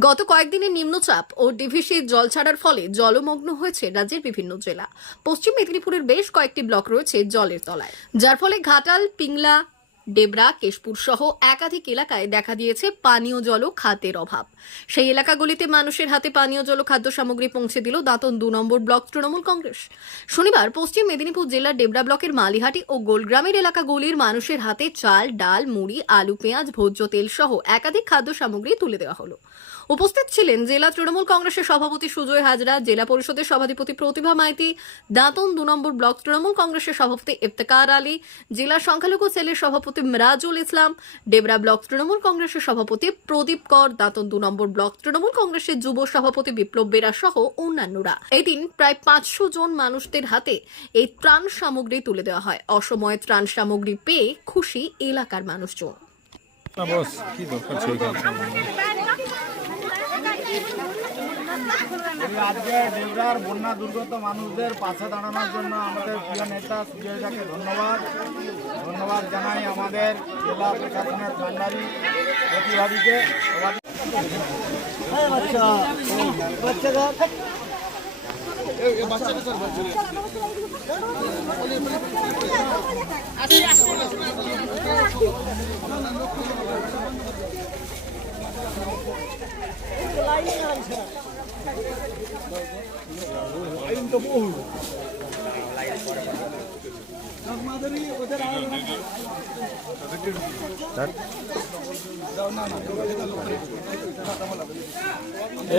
গত কয়েকদিনে নিম্নচাপ ও ডিভিসির জল ছাড়ার ফলে জলমগ্ন হয়েছে রাজ্যের বিভিন্ন জেলা। পশ্চিম মেদিনীপুরের বেশ কয়েকটি ব্লক রয়েছে জলের তলায়। যার ফলে ঘাটাল, পিংলা ডেবরা, কেশপুর সহ একাধিক এলাকায় দেখা দিয়েছে পানীয় জল খাদ্যের অভাব। সেই এলাকাগুলিতে মানুষের হাতে পানীয় জল খাদ্য সামগ্রী পৌঁছে দিল দাঁতন দু নম্বর ব্লক তৃণমূল কংগ্রেস। শনিবার পশ্চিম মেদিনীপুর জেলার ডেবরা ব্লকের মালিহাটি ও গোলগ্রামের এলাকাগুলির মানুষের হাতে চাল, ডাল, মুড়ি, আলু, পেঁয়াজ, ভোজ্য, তেল সহ একাধিক খাদ্য সামগ্রী তুলে দেওয়া হলো। উপস্থিত ছিলেন জেলা তৃণমূল কংগ্রেসের সভাপতি সুজয় হাজরা, জেলা পরিষদের সভাধিপতি প্রতিভা মাইতি, দাঁতন দু নম্বর ব্লক তৃণমূল কংগ্রেসের সভাপতি ইফতেকার আলী, জেলা সংখ্যালঘু সেলের সভাপতি মিরাজুল ইসলাম, ডেবরা ব্লক তৃণমূল কংগ্রেসের সভাপতি প্রদীপ কর, দাঁতন দু নম্বর ব্লক তৃণমূল কংগ্রেসের যুব সভাপতি বিপ্লব বেরা সহ অন্যান্যরা। এদিন প্রায় পাঁচশো জন মানুষদের হাতে এই ত্রাণ সামগ্রী তুলে দেওয়া হয়। অসময়ে ত্রাণ সামগ্রী পেয়ে খুশি এলাকার মানুষজন। বস, কি দরকার ছিল? আজকে ডেবরার বন্যা দুর্গত মানুষদের পাশে দাঁড়ানোর জন্য আমাদের প্রিয় নেতা সুজয়দাকে ধন্যবাদ। ধন্যবাদ জানাই আমাদের জেলা প্রশাসনের ভান্ডারী প্রতিভাবীকে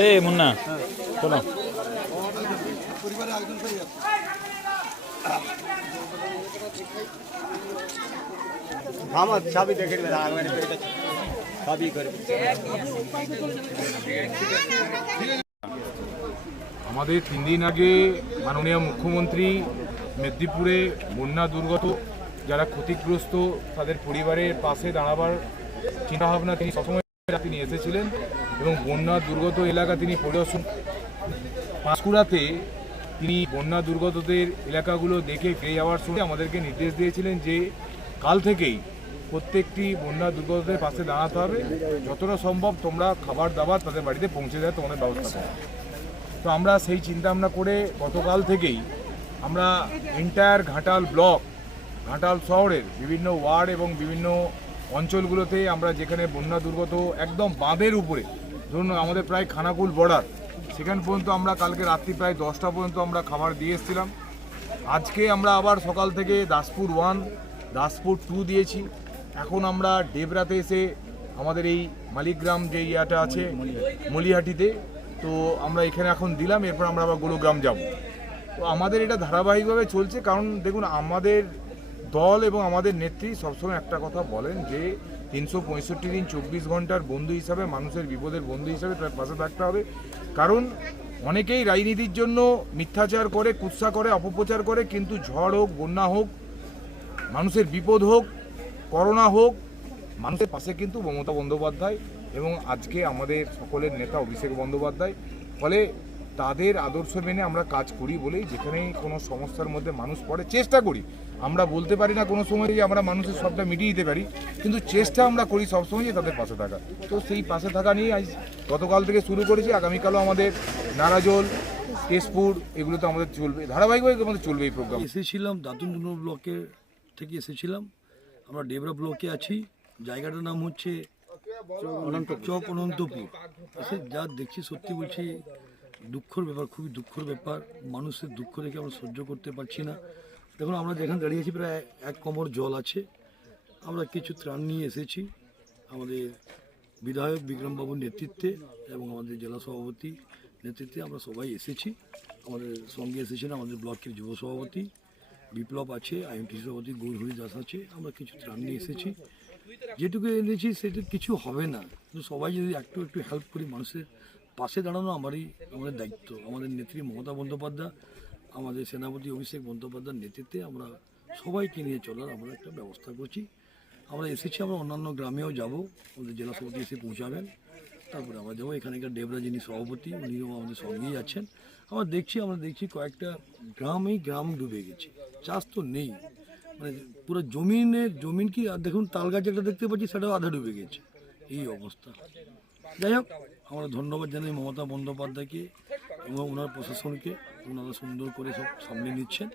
এই মুন্না শোনো। আমার ছবি দেখে ছবি করে আমাদের তিন দিন আগে মাননীয় মুখ্যমন্ত্রী মেদিনীপুরে বন্যা দুর্গত, যারা ক্ষতিগ্রস্ত, তাদের পরিবারের পাশে দাঁড়াবার চিন্তাভাবনা তিনি সবসময় তিনি এসেছিলেন এবং বন্যা দুর্গত এলাকা তিনি পরিদর্শন পাঁশকুড়াতে তিনি বন্যা দুর্গতদের এলাকাগুলো দেখে ফিরে যাওয়ার সময় আমাদেরকে নির্দেশ দিয়েছিলেন যে কাল থেকেই প্রত্যেকটি বন্যা দুর্গতদের পাশে দাঁড়াতে হবে। যতটা সম্ভব তোমরা খাবার দাবার তাদের বাড়িতে পৌঁছে দেওয়ার তোমাদের ব্যবস্থা তো আমরা সেই চিন্তা ভাবনা করে গতকাল থেকেই আমরা এন্টায়ার ঘাটাল ব্লক, ঘাটাল শহরের বিভিন্ন ওয়ার্ড এবং বিভিন্ন অঞ্চলগুলোতে আমরা যেখানে বন্যা দুর্গত একদম বাঁধের উপরে, ধরুন আমাদের প্রায় খানাকুল বর্ডার সেখান পর্যন্ত আমরা কালকে রাত্রি প্রায় দশটা পর্যন্ত আমরা খাবার দিয়ে এসেছিলাম। আজকে আমরা আবার সকাল থেকে দাসপুর ওয়ান দাসপুর টু দিয়েছি। এখন আমরা ডেবরাতে এসে আমাদের এই মালিকগ্রাম যে ইয়াটা আছে, মলিহাটিতে তো আমরা এখানে এখন দিলাম, এরপর আমরা আবার গুরুগ্রাম যাব। তো আমাদের এটা ধারাবাহিকভাবে চলছে, কারণ দেখুন, আমাদের দল এবং আমাদের নেত্রী সবসময় একটা কথা বলেন যে, তিনশো পঁয়ষট্টি দিন চব্বিশ ঘণ্টার বন্ধু হিসাবে, মানুষের বিপদের বন্ধু হিসাবে তার পাশে থাকতে হবে। কারণ অনেকেই রাজনীতির জন্য মিথ্যাচার করে, কুৎসা করে, অপপ্রচার করে, কিন্তু ঝড় হোক, বন্যা হোক, মানুষের বিপদ হোক, করোনা হোক মানুষের পাশে কিন্তু মমতা বন্দ্যোপাধ্যায় এবং আজকে আমাদের সকলের নেতা অভিষেক বন্দ্যোপাধ্যায়। ফলে তাদের আদর্শ মেনে আমরা কাজ করি বলেই যেখানেই কোনো সমস্যার মধ্যে মানুষ পড়ে, চেষ্টা করি। আমরা বলতে পারি না কোনো সময় যে আমরা মানুষের সবটা মিটিয়ে দিতে পারি, কিন্তু চেষ্টা আমরা করি সবসময় যে তাদের পাশে থাকা। তো সেই পাশে থাকা নিয়ে আজ গতকাল থেকে শুরু করেছি, আগামীকালও আমাদের নারাজল কেশপুর এগুলো তো আমাদের চলবে, ধারাবাহিকভাবে আমাদের চলবে এই প্রোগ্রাম। এসেছিলাম, দাতুন ব্লকের থেকে এসেছিলাম। আমরা ডেবরা ব্লকে আছি। জায়গাটার নাম হচ্ছে চক অনন্তপুর। যা দেখছি সত্যি বলছি দুঃখর ব্যাপার খুবই দুঃখর ব্যাপার। মানুষের দুঃখ দেখে আমরা সহ্য করতে পারছি না। দেখুন আমরা যেখানে দাঁড়িয়েছি প্রায় এক কোমর জল আছে। আমরা কিছু ত্রাণ নিয়ে এসেছি আমাদের বিধায়ক বিক্রমবাবুর নেতৃত্বে এবং আমাদের জেলা সভাপতি নেতৃত্বে আমরা সবাই এসেছি। আমাদের সঙ্গে এসেছেন আমাদের ব্লকের যুব সভাপতি বিপ্লব আছে আইএমটি সভাপতি গৌরহরি দাস আছে। আমরা কিছু ত্রাণ নিয়ে এসেছি। যেটুকু এনেছি সেটা কিছু হবে না। কিন্তু সবাই যদি একটু একটু হেল্প করি, মানুষের পাশে দাঁড়ানো আমারই, আমাদের দায়িত্ব। আমাদের নেত্রী মমতা বন্দ্যোপাধ্যায়, আমাদের সেনাপতি অভিষেক বন্দ্যোপাধ্যায়ের নেতৃত্বে আমরা সবাইকে নিয়ে চলার আমরা একটা ব্যবস্থা করছি। আমরা এসেছি, আমরা অন্যান্য গ্রামেও যাব। আমাদের জেলা সভাপতি এসে পৌঁছাবেন। তারপরে আমরা যাব এখানকার ডেবরা যিনি সভাপতি, উনিও আমাদের সঙ্গেই আছেন। আমরা দেখছি আমরা দেখছি কয়েকটা গ্রামেই গ্রাম ডুবে গেছে। চাষ তো নেই। মানে পুরো জমিনে জমিন কি আর দেখুন তাল গাছ একটা দেখতে পাচ্ছি সেটাও আধা ডুবে গেছে। এই অবস্থা। যাই হোক আমরা ধন্যবাদ জানাই মমতা বন্দ্যোপাধ্যায়কে এবং ওনার প্রশাসনকে। ওনারা সুন্দর করে সব সামনে নিচ্ছেন।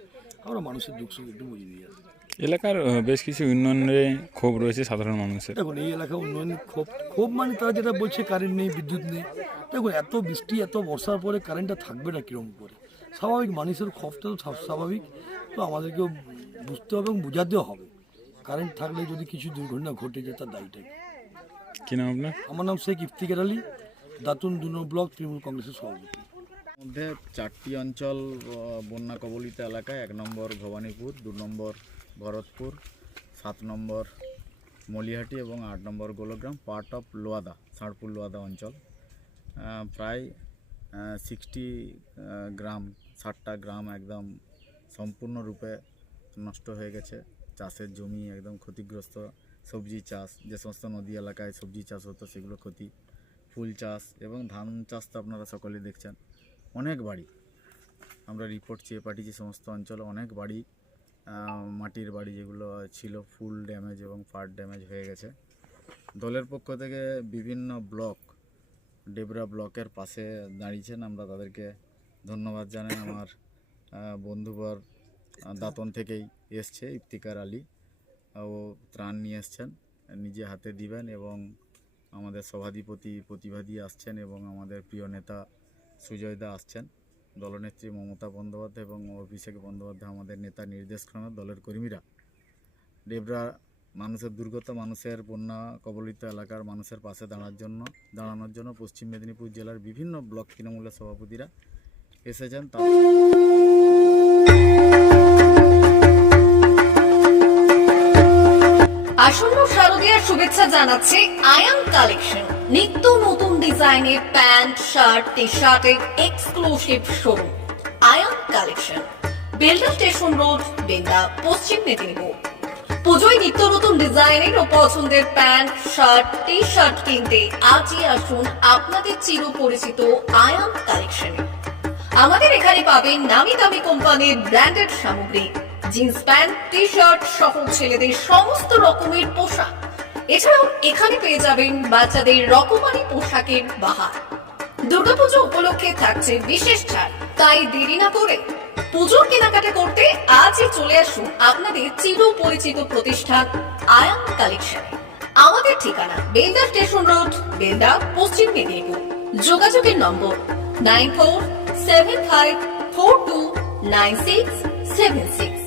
আমরা মানুষের দুঃখ সুখ একটু বুঝিয়ে দিয়ে আসি এলাকার বেশ কিছু উন্নয়নে ক্ষোভ রয়েছে সাধারণ মানুষের। দেখুন এই এলাকা উন্নয়ন খুব খুব মানে তারা যেটা বলছে কারেন্ট নেই বিদ্যুৎ নেই। দেখুন এত বৃষ্টি এত বর্ষার পরে কারেন্টটা থাকবে না কীরকম করে? স্বাভাবিক মানুষের ক্ষোভটা তো স্বাভাবিক। তো আমাদেরকেও বুঝতে হবে এবং বোঝাতেও হবে। কারেন্ট থাকলে যদি কিছু দুর্ঘটনা ঘটে যায় তার দায়ীটা কি? কি নাম আপনার? আমার নাম শেখ ইফতিকার আলী দাতুন দু নম্বর ব্লক তৃণমূল কংগ্রেসের সভাপতি। মধ্যে চারটি অঞ্চল বন্যা কবলিত এলাকায় এক নম্বর ভবানীপুর দু নম্বর ভরতপুর সাত নম্বর মলিহাটি এবং আট number Golgram part of Loyada Sharpur Loyada অঞ্চল। প্রায় সিক্সটি গ্রাম ষাটটা গ্রাম একদম সম্পূর্ণরূপে নষ্ট হয়ে গেছে। চাষের জমি একদম ক্ষতিগ্রস্ত। সবজি চাষ, যে সমস্ত নদী এলাকায় সবজি চাষ হতো সেগুলো ক্ষতি। ফুল চাষ এবং ধান চাষ তো আপনারা সকলে দেখছেন। অনেক বাড়ি। আমরা রিপোর্ট চেয়ে পাঠিয়েছি সমস্ত অঞ্চলে অনেক বাড়ি। মাটির বাড়ি যেগুলো ছিল ফুল ড্যামেজ এবং পার্ট ড্যামেজ হয়ে গেছে। দলের পক্ষ থেকে বিভিন্ন ব্লক ডেবরা ব্লকের পাশে দাঁড়িয়েছেন। আমরা তাদেরকে ধন্যবাদ জানাই। আমার বন্ধুবর দাঁতন থেকেই এসছে ইফতিকার আলী। ও ত্রাণ নিয়ে এসছেন নিজে হাতে দিবেন এবং আমাদের সভাধিপতি প্রতিবাদী আসছেন এবং আমাদের প্রিয় নেতা সুজয় দা আসছেন। দলনেত্রী মমতা বন্দ্যোপাধ্যায় এবং অভিষেক বন্দ্যোপাধ্যায় আমাদের নেতা নির্দেশ নির্দেশক্রমে দলের কর্মীরা। ডেবরা মানুষের দুর্গত মানুষের বন্যা কবলিত এলাকার মানুষের পাশে দাঁড়ার জন্য, দাঁড়ানোর জন্য পশ্চিম মেদিনীপুর জেলার বিভিন্ন ব্লক তৃণমূলের সভাপতিরা এসেছেন। তা শুভেচ্ছা জানাচ্ছে আয়ান কালেকশন। নিত্য নতুন ডিজাইনের প্যান্ট, শার্ট টি শার্টের exclusive showroom Ayan collection. Belda station road Benda Paschim Medinipur. পুজোয় নিত্য নতুন ডিজাইনের ও পছন্দের প্যান্ট, শার্ট টি শার্ট কিনতে আজই আসুন আপনাদের চির পরিচিত আয়ান কালেকশনে। আমাদের এখানে পাবেন নামি দামি কোম্পানির ব্র্যান্ডেড সামগ্রী, জিন্স প্যান্ট টি শার্ট সহ ছেলেদের সমস্ত রকমের পোশাক। এছাড়াও এখানে পেয়ে যাবেন বাচ্চাদের রকমারি পোশাকের বাহার। দুর্গাপুজো উপলক্ষে থাকছে বিশেষ ছাড়, তাই দেরি না করে পুজোর কেনাকাটা করতে আজই চলে আসুন আপনাদের চির পরিচিত প্রতিষ্ঠান আয়ান কালেকশনে। আমাদের ঠিকানা বেলদা স্টেশন রোড, বেলদা, পশ্চিম মেদিনীপুর। যোগাযোগের number nine four seven five four two nine six seven six.